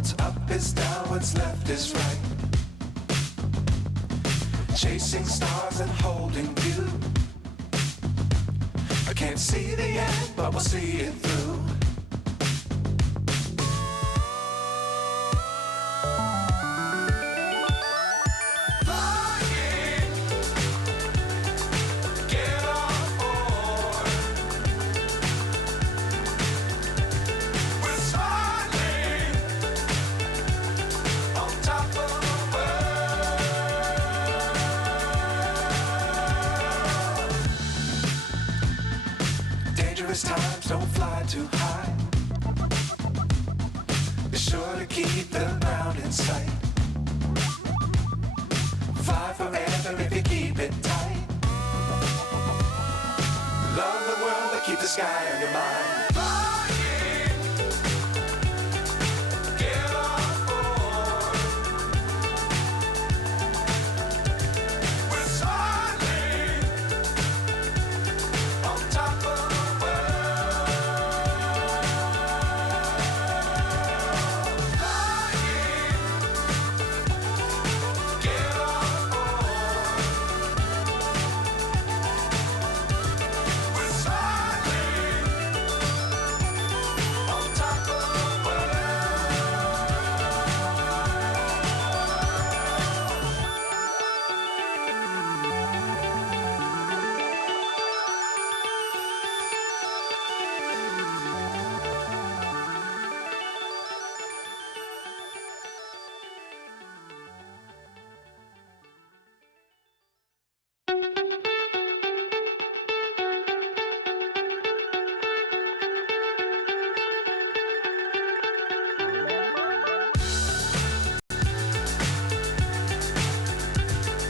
What's up is down, what's left is right. Chasing stars and holding you. I can't see the end, but we'll see it through. Times don't fly too high. Be sure to keep the ground in sight. Fly forever if you keep it tight. Love the world but keep the sky on your mind.